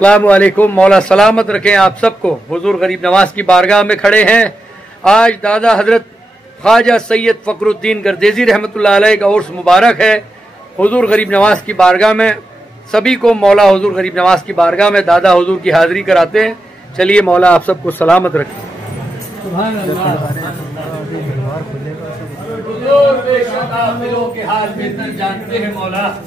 अस्सलाम वालेकुम। मौला सलामत रखें आप सबको। हुजूर गरीब नवाज की बारगाह में खड़े हैं। आज दादा हजरत ख्वाजा सैयद फखरुद्दीन गर्देजी रहमतुल्लाह अलैह का उर्स मुबारक है। हुजूर गरीब नवाज की बारगाह में सभी को मौला हुजूर गरीब नवाज की बारगाह में दादा हुजूर की हाजिरी कराते हैं। चलिए मौला आप सबको सलामत रखें। के हाल बेहतर जानते हैं मौला,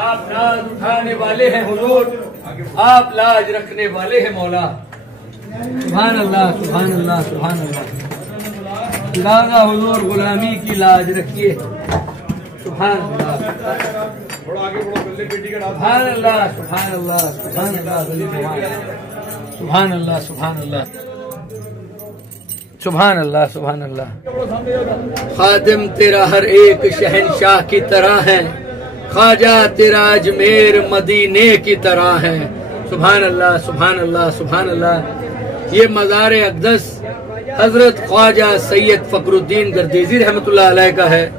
आप नाज उठाने वाले हैं हुजूर, आप लाज रखने वाले हैं मौला। सुभान अल्लाह, सुभान अल्लाह, सुभान अल्लाह। दादा हुजूर गुलामी की लाज रखिए। सुभान अल्लाह, सुभान अल्लाह, सुभान अल्लाह, सुभान अल्लाह, सुभान अल्लाह, सुभान अल्लाह, सुभान अल्लाह, सुभान अल्लाह। खादिम तेरा हर एक शहनशाह की तरह है, ख्वाजा तेरा अजमेर मदीने की तरह है। सुभान अल्लाह, सुभान अल्लाह, सुभान अल्लाह। ये मज़ार अक़दस हजरत ख्वाजा सैयद फखरुद्दीन गर्देजी रहमतुल्लाह अलैह का है,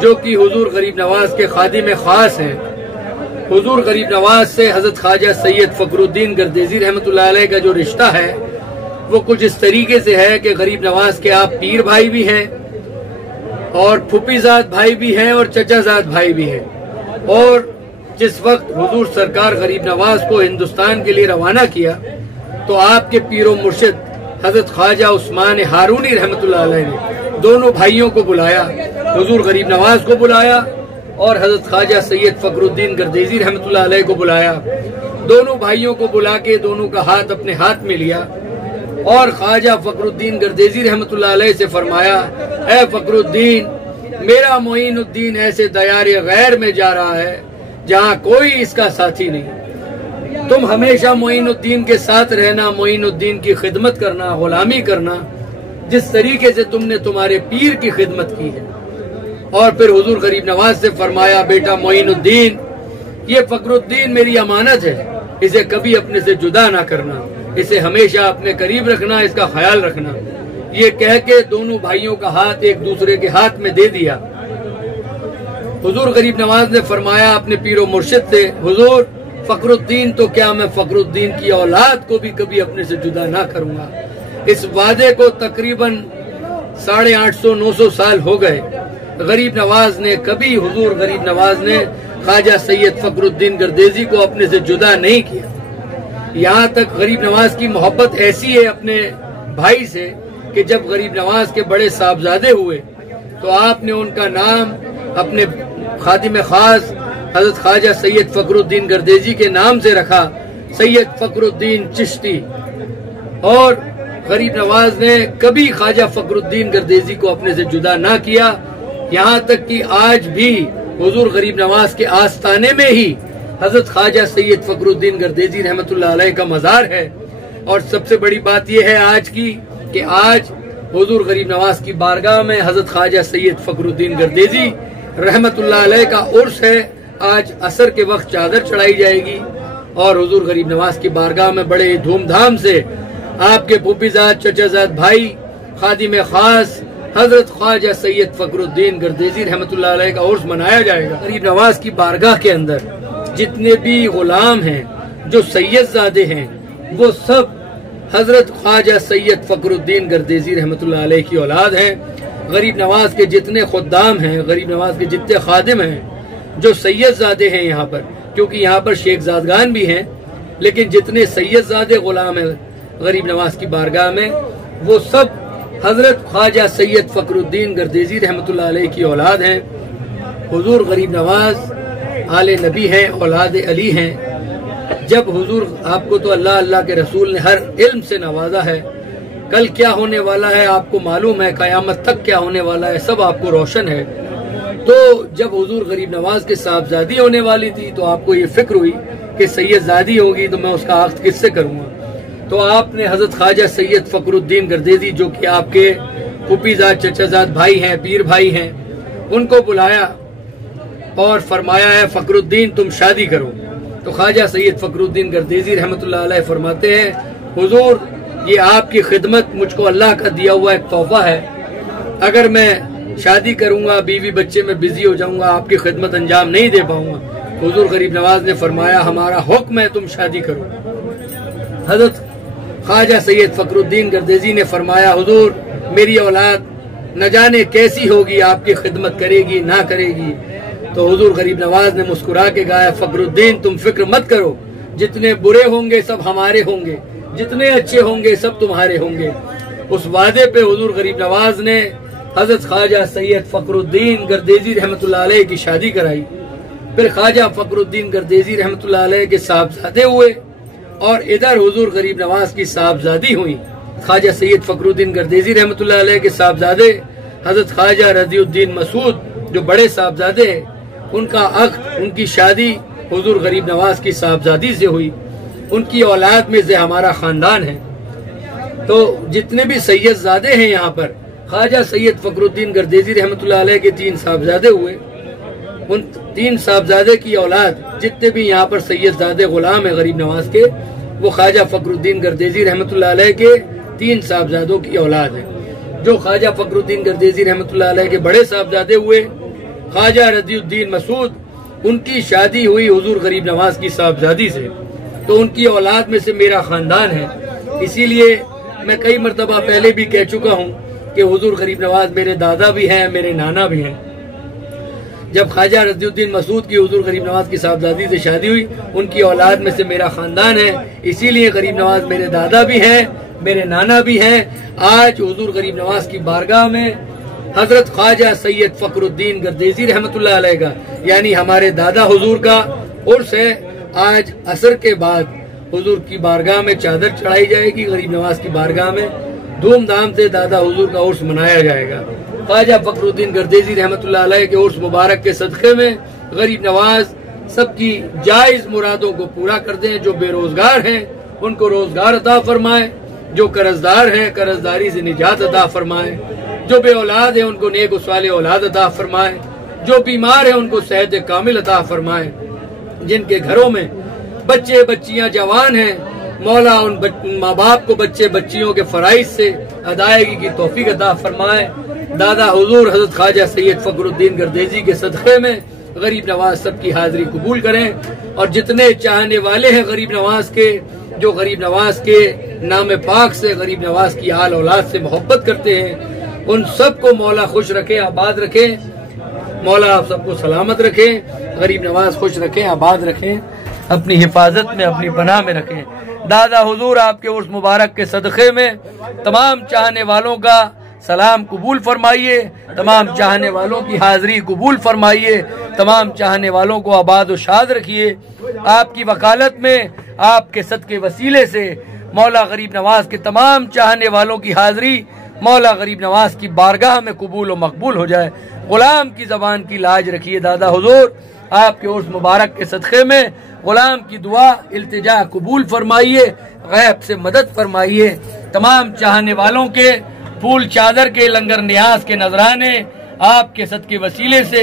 जो कि हुजूर गरीब नवाज के खादिम खास हैं। हुजूर गरीब नवाज से हजरत ख्वाजा सैयद फखरुद्दीन गर्देजी रहमतुल्लाह अलैह का जो रिश्ता है वो कुछ इस तरीके से है कि गरीब नवाज के आप पीर भाई भी हैं और फुफीजाद भाई भी हैं और चचाजाद भाई भी हैं। और जिस वक्त हुजूर सरकार गरीब नवाज को हिंदुस्तान के लिए रवाना किया तो आपके पीरो मुर्शिद हजरत ख्वाजा उस्मान हारूनी रहमतुल्लाह अलैह ने दोनों भाइयों को बुलाया, हुजूर गरीब नवाज को बुलाया और हजरत ख्वाजा सैयद फखरुद्दीन गर्देजी रहमतुल्लाह अलैह को बुलाया। दोनों भाइयों को बुला के दोनों का हाथ अपने हाथ में लिया और ख्वाजा फखरुद्दीन गर्देजी रहमतुल्लाह अलैह से फरमाया, ऐ फखरुद्दीन, मेरा मोइनुद्दीन ऐसे दयारे गैर में जा रहा है जहाँ कोई इसका साथी नहीं। तुम हमेशा मोइनुद्दीन के साथ रहना, मोइनुद्दीन की खिदमत करना, गुलामी करना, जिस तरीके से तुमने तुम्हारे पीर की खिदमत की है। और फिर हुजूर गरीब नवाज से फरमाया, बेटा मोइनुद्दीन, ये फखरुद्दीन मेरी अमानत है, इसे कभी अपने से जुदा ना करना, इसे हमेशा अपने करीब रखना, इसका ख्याल रखना। ये कह के दोनों भाइयों का हाथ एक दूसरे के हाथ में दे दिया। हुजूर गरीब नवाज ने फरमाया अपने पीरो मुर्शिद से, हुजूर फखरुद्दीन तो क्या मैं फखरुद्दीन की औलाद को भी कभी अपने से जुदा ना करूंगा। इस वादे को तकरीबन 850-900 साल हो गए। गरीब नवाज ने कभी, हुजूर गरीब नवाज ने ख्वाजा सैयद फखरुद्दीन गर्देजी को अपने से जुदा नहीं किया। यहाँ तक गरीब नवाज की मोहब्बत ऐसी है अपने भाई से कि जब गरीब नवाज के बड़े साहबजादे हुए तो आपने उनका नाम अपने खादिम खास हजरत ख्वाजा सैयद फखरुद्दीन गर्देजी के नाम से रखा, सैयद फखरुद्दीन चिश्ती। और गरीब नवाज ने कभी ख्वाजा फखरुद्दीन गर्देजी को अपने से जुदा ना किया। यहाँ तक कि आज भी हुजूर गरीब नवाज के आस्ताने में ही हजरत ख्वाजा सैयद फखरुद्दीन गर्देजी रहमतुल्लाह अलैह का मज़ार है। और सबसे बड़ी बात यह है आज की कि आज हुजूर गरीब नवाज की बारगाह में हजरत ख्वाजा सैयद फखरुद्दीन गर्देजी रहमतुल्लाह अलैह का उर्स है। आज असर के वक्त चादर चढ़ाई जाएगी और हुजूर गरीब नवाज की बारगाह में बड़े धूमधाम से आपके फूफीजाद चचाजाद भाई खादिम खास हजरत ख्वाजा सैयद फखरुद्दीन गर्देजी रहमतुल्लाह अलैह का उर्स मनाया जाएगा। गरीब नवाज की बारगाह के अंदर जितने भी गुलाम हैं, जो सैयदजादे हैं, वो सब हजरत ख्वाजा सैयद फखरुद्दीन गर्देजी रहमतुल्लाह अलैह की औलाद हैं। गरीब नवाज के जितने खुद्दाम हैं, गरीब नवाज के जितने खादिम हैं, जो सैयदजादे हैं यहाँ पर, क्योंकि यहाँ पर शेखजादगान भी हैं, लेकिन जितने सैयदजादे गुलाम हैं गरीब नवाज की बारगाह में, वो सब हजरत ख्वाजा सैयद फखरुद्दीन गर्देजी रहमतुल्लाह अलैह की औलाद हैं। हुजूर गरीब नवाज आले नबी हैं, औलाद अली हैं। जब हुजूर, आपको तो अल्लाह अल्लाह के रसूल ने हर इल्म से नवाजा है। कल क्या होने वाला है आपको मालूम है, कयामत तक क्या होने वाला है सब आपको रोशन है। तो जब हुजूर गरीब नवाज के साहबजादी होने वाली थी तो आपको ये फिक्र हुई कि सैयदजादी होगी तो मैं उसका आख्त किससे करूँगा। तो आपने हजरत ख्वाजा सैयद फखरुद्दीन गर्देजी, जो कि आपके फूफीजाद चचाजाद भाई हैं, पीर भाई हैं, उनको बुलाया और फरमाया है फखरुद्दीन तुम शादी करो। तो ख्वाजा सैयद फखरुद्दीन गर्देजी रहमतुल्लाह अलैह फरमाते हैं, हुजूर ये आपकी खिदमत मुझको अल्लाह का दिया हुआ एक तोहफा है। अगर मैं शादी करूंगा, बीवी बच्चे में बिजी हो जाऊंगा, आपकी खिदमत अंजाम नहीं दे पाऊंगा। हुजूर गरीब नवाज ने फरमाया हमारा हुक्म है तुम शादी करो। हजरत ख्वाजा सैयद फखरुद्दीन गर्देजी ने फरमाया, हुजूर मेरी औलाद न जाने कैसी होगी, आपकी खिदमत करेगी ना करेगी। तो हुजूर गरीब नवाज ने मुस्कुरा के गाया, फखरुद्दीन तुम फिक्र मत करो, जितने बुरे होंगे सब हमारे होंगे, जितने अच्छे होंगे सब तुम्हारे होंगे। उस वादे पे हुजूर गरीब नवाज ने हजरत ख्वाजा सैयद फखरुद्दीन गर्देजी रहमतुल्लाह अलैह की शादी कराई। फिर ख्वाजा फखरुद्दीन गर्देजी रहमतुल्लाह अलैह के साहबजादे हुए और इधर हुजूर गरीब नवाज की साहबजादी हुई। ख्वाजा सैयद फखरुद्दीन गर्देजी रहमतुल्लाह अलैह के साहबजादे हजरत ख्वाजा रज़ीउद्दीन मसूद जो बड़े साहबजादे हैं, उनका अक़्द, उनकी शादी हुजूर गरीब नवाज की साहबजादी से हुई। उनकी औलाद में से हमारा खानदान है। तो जितने भी सैयदजादे हैं यहाँ पर, ख्वाजा सैयद फखरुद्दीन गर्देजी रहमतुल्लाह अलैह के 3 साहबजादे हुए। उन 3 साहबजादे की औलाद जितने भी यहाँ पर सैयदजादे गुलाम है गरीब नवाज के, वो ख्वाजा फखरुद्दीन गर्देजी रहमतुल्लाह अलैह के 3 साहबजादों की औलाद है। जो ख्वाजा फखरुद्दीन गर्देजी रहमतुल्लाह अलैह के बड़े साहबजादे हुए ख्वाजा रज़ीउद्दीन मसूद, उनकी शादी हुई हुजूर गरीब नवाज की साहबजादी से। तो उनकी औलाद में से मेरा खानदान है। इसीलिए मैं कई मरतबा पहले भी कह चुका हूँ कि हुजूर गरीब नवाज मेरे दादा भी हैं, मेरे नाना भी हैं। जब ख्वाजा रज़ीउद्दीन मसूद की हुजूर गरीब नवाज की साहबजादी से शादी हुई, उनकी औलाद में से मेरा खानदान है। इसीलिए गरीब नवाज मेरे दादा भी हैं, मेरे नाना भी हैं। आज हुजूर गरीब नवाज की बारगाह में हजरत ख्वाजा सैयद फखरुद्दीन गर्देजी रहमतुल्लाह अलैह का, यानी हमारे दादा हुजूर का उर्स है। आज असर के बाद हुजूर की बारगाह में चादर चढ़ाई जाएगी। गरीब नवाज की बारगाह में धूमधाम से दादा हुजूर का उर्स मनाया जाएगा। ख्वाजा फखरुद्दीन गर्देजी रहमतुल्लाह अलैह के उर्स मुबारक के सदक़े में गरीब नवाज सबकी जायज मुरादों को पूरा कर दें। जो बेरोजगार हैं उनको रोजगार अता फरमाए, जो कर्जदार हैं कर्जदारी से निजात अता फरमाए, जो बे औलाद है उनको नेक उसवाले औलाद अता फरमाए, जो बीमार है उनको सेहत कामिल अता फरमाए, जिनके घरों में बच्चे बच्चियां जवान हैं, मौला उन माँ बाप को बच्चे बच्चियों के फराइज से अदायगी की तौफीक अता फरमाए। दादा हुजूर हजरत ख्वाजा सैयद फखरुद्दीन गर्देजी के सदक़े में गरीब नवाज सबकी हाजिरी कबूल करें। और जितने चाहने वाले हैं गरीब नवाज के, जो गरीब नवाज के नाम पाक से, गरीब नवाज की आल औलाद से मोहब्बत करते हैं, उन सबको मौला खुश रखे, आबाद रखे। मौला आप सबको सलामत रखें, गरीब नवाज खुश रखें, आबाद रखें, अपनी हिफाजत में, अपनी पनाह में रखें। दादा हुजूर आपके उर्स मुबारक के सदक़े में तमाम चाहने वालों का सलाम कबूल फरमाइए, तमाम चाहने वालों की हाजिरी कबूल फरमाइए, तमाम चाहने वालों को आबाद व शाद रखिए। आपकी वकालत में, आपके सदके वसीले से मौला गरीब नवाज के तमाम चाहने वालों की हाजिरी मौला गरीब नवाज की बारगाह में कबूल व मकबूल हो जाए। गुलाम की जबान की लाज रखिए। दादा हुजूर आपके उर्स मुबारक के सदक़े में गुलाम की दुआ इल्तिजा कबूल फरमाइए, गैब से मदद फरमाइए। तमाम चाहने वालों के फूल चादर के, लंगर न्याज के नजराने आपके सदके वसीले से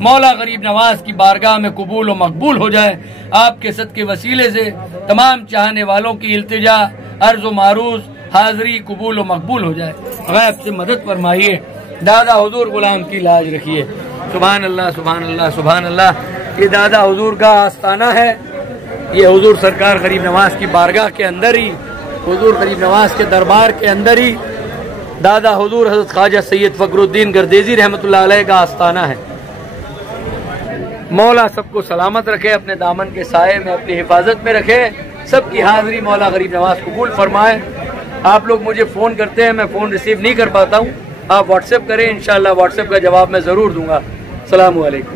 मौला गरीब नवाज की बारगाह में कबूल व मकबूल हो जाए। आपके सदके वसीले से तमाम चाहने वालों की इल्तिजा, अर्ज व मारूज, हाजिरी कबूल व मकबूल हो जाए। गैब से मदद फरमाइए। दादा हुजूर गुलाम की लाज रखिए। सुभान अल्लाह, सुभान अल्लाह, सुभान अल्लाह। ये दादा हुजूर का आस्थाना है। ये हुजूर सरकार गरीब नवाज की बारगाह के अंदर ही, हुजूर गरीब नवाज के दरबार के अंदर ही दादा हुजूर हजरत ख्वाजा सैयद फखरुद्दीन गर्देजी रहमतुल्लाह अलैह का आस्थाना है। मौला सबको सलामत रखे, अपने दामन के साये में, अपनी हिफाजत में रखे। सबकी हाजिरी मौला गरीब नवाज कबूल फरमाए। आप लोग मुझे फ़ोन करते हैं, मैं फ़ोन रिसीव नहीं कर पाता हूँ। आप व्हाट्सएप करें, इंशाअल्लाह व्हाट्सएप का जवाब मैं ज़रूर दूंगा। अस्सलामु अलैकुम।